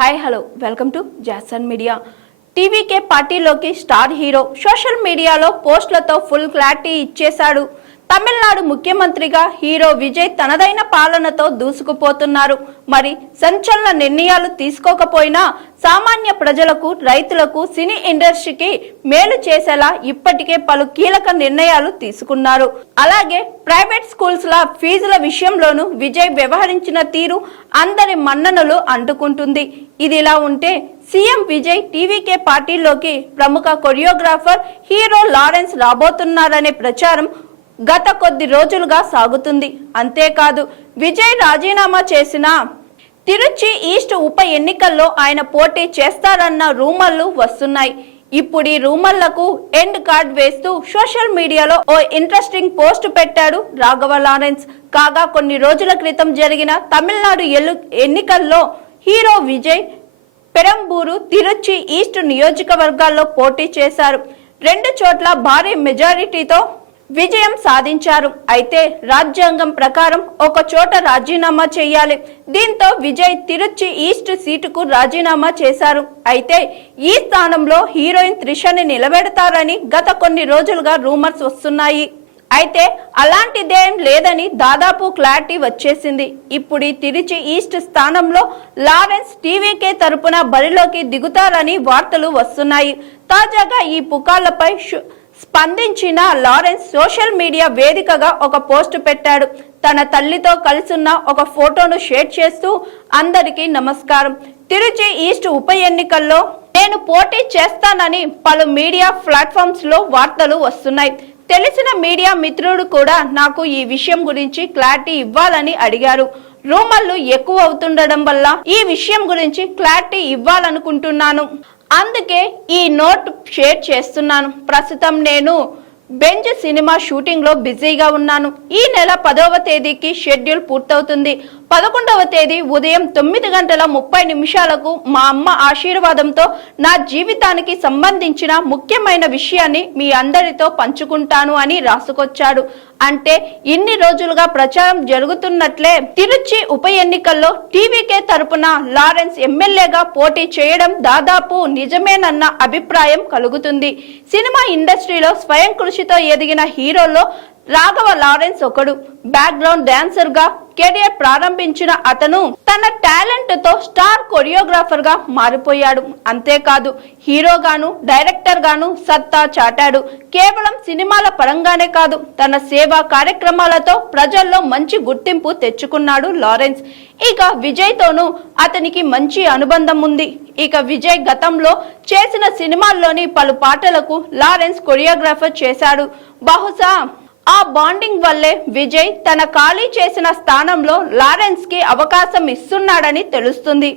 Hi hello welcome to Jason media. TVK పార్టీలోకి star hero social మీడియాలో పోస్టులతో full clarity ఇచ్చేశాడు. తమిళనాడు ముఖ్యమంత్రిగా హీరో విజయ్ తనదైన పాలనతో దూసుకుపోతున్నారు. మరి సంచలన నిర్ణయాలు తీసుకోకపోయినా సామాన్య ప్రజలకు, రైతులకు, సినీ ఇండస్ట్రీకి మేలు చేసేలా ఇప్పటికే పలు కీలక నిర్ణయాలు తీసుకున్నారు. అలాగే ప్రైవేట్ స్కూల్స్ ల ఫీజుల విషయంలోనూ విజయ్ వ్యవహరించిన తీరు అందరి మన్ననలు అంటుకుంటుంది. ఇదిలా ఉంటే సీఎం విజయ్ టీవీకే పార్టీలోకి ప్రముఖ కొరియోగ్రాఫర్ హీరో లారెన్స్ రాబోతున్నారనే ప్రచారం గత కొద్ది రోజులుగా సాగుతుంది. అంతేకాదు విజయ్ రాజీనామా చేసిన తిరుచి ఈస్ట్ ఉప ఎన్నికల్లో ఆయన పోటీ చేస్తారన్న రూమర్లు వస్తున్నాయి. ఇప్పుడు ఈ రూమర్లకు ఎండ్ కార్డ్ వేస్తూ సోషల్ మీడియాలో ఓ ఇంట్రెస్టింగ్ పోస్ట్ పెట్టాడు రాఘవ లారెన్స్. కాగా కొన్ని రోజుల క్రితం జరిగిన తమిళనాడు ఎన్నికల్లో హీరో విజయ్ పెరంబూరు, తిరుచి ఈస్ట్ నియోజకవర్గాల్లో పోటీ చేశారు. రెండు చోట్ల భారీ మెజారిటీతో విజయం సాధించారు. అయితే రాజ్యాంగం ప్రకారం ఒక చోట రాజీనామా చేయాలి. దీంతో విజయ్ తిరుచి ఈస్ట్ సీటుకు రాజీనామా చేశారు. అయితే ఈ స్థానంలో హీరోయిన్ త్రిషని నిలబెడతారని గత కొన్ని రోజులుగా రూమర్స్ వస్తున్నాయి. అయితే అలాంటిదేం లేదని దాదాపు క్లారిటీ వచ్చేసింది. ఇప్పుడు ఈ తిరుచి ఈస్ట్ స్థానంలో లారెన్స్ టీవీకే తరపున బరిలోకి దిగుతారని వార్తలు వస్తున్నాయి. తాజాగా ఈ పుకార్లపై స్పందించిన లారెన్స్ సోషల్ మీడియా వేదికగా ఒక పోస్ట్ పెట్టాడు. తన తల్లితో కలిసున్న ఒక ఫోటోను షేర్ చేస్తూ అందరికీ నమస్కారం. తిరుచి ఈస్ట్ ఉప ఎన్నికల్లో నేను పోటీ చేస్తానని పలు మీడియా ప్లాట్ఫామ్స్ లో వార్తలు వస్తున్నాయి. తెలిసిన మీడియా మిత్రుడు కూడా నాకు ఈ విషయం గురించి క్లారిటీ ఇవ్వాలని అడిగారు. రూమర్లు ఎక్కువ అవుతుండడం వల్ల ఈ విషయం గురించి క్లారిటీ ఇవ్వాలనుకుంటున్నాను. అందుకే ఈ నోట్ షేర్ చేస్తున్నాను. ప్రస్తుతం నేను బెంజ్ సినిమా షూటింగ్ లో బిజీగా ఉన్నాను. ఈ నెల 10వ తేదీకి షెడ్యూల్ పూర్తవుతుంది. 11వ తేదీ ఉదయం 9:30 మా అమ్మ ఆశీర్వాదంతో నా జీవితానికి సంబంధించిన ముఖ్యమైన విషయాన్ని మీ అందరితో పంచుకుంటాను అని రాసుకొచ్చాడు. అంటే ఇన్ని రోజులుగా ప్రచారం జరుగుతున్నట్లే తిరుచి ఉప ఎన్నికల్లో టీవీకే తరపున లారెన్స్ ఎమ్మెల్యేగా పోటీ చేయడం దాదాపు నిజమేనన్న అభిప్రాయం కలుగుతుంది. సినిమా ఇండస్ట్రీలో స్వయం కృషితో ఎదిగిన హీరోల్లో రాఘవ లారెన్స్ ఒకడు. బ్యాక్గ్రౌండ్ డాన్సర్ గా కెరియర్ ప్రారంభించిన అతను తన టాలెంట్ తో స్టార్ కొరియోగ్రాఫర్ గా మారిపోయాడు. అంతేకాదు హీరోగాను, డైరెక్టర్ గాను సత్తా చాటాడు. కేవలం సినిమాల పరంగానే కాదు, తన సేవా కార్యక్రమాలతో ప్రజల్లో మంచి గుర్తింపు తెచ్చుకున్నాడు లారెన్స్. ఇక విజయ్ తోనూ అతనికి మంచి అనుబంధం ఉంది. ఇక విజయ్ గతంలో చేసిన సినిమాల్లోని పలు పాటలకు లారెన్స్ కొరియోగ్రాఫర్ చేశాడు. బహుశా ఆ బాండింగ్ వల్లే విజయ్ తన ఖాళీ చేసిన స్థానంలో లారెన్స్ కి అవకాశం ఇస్తున్నాడని తెలుస్తుంది.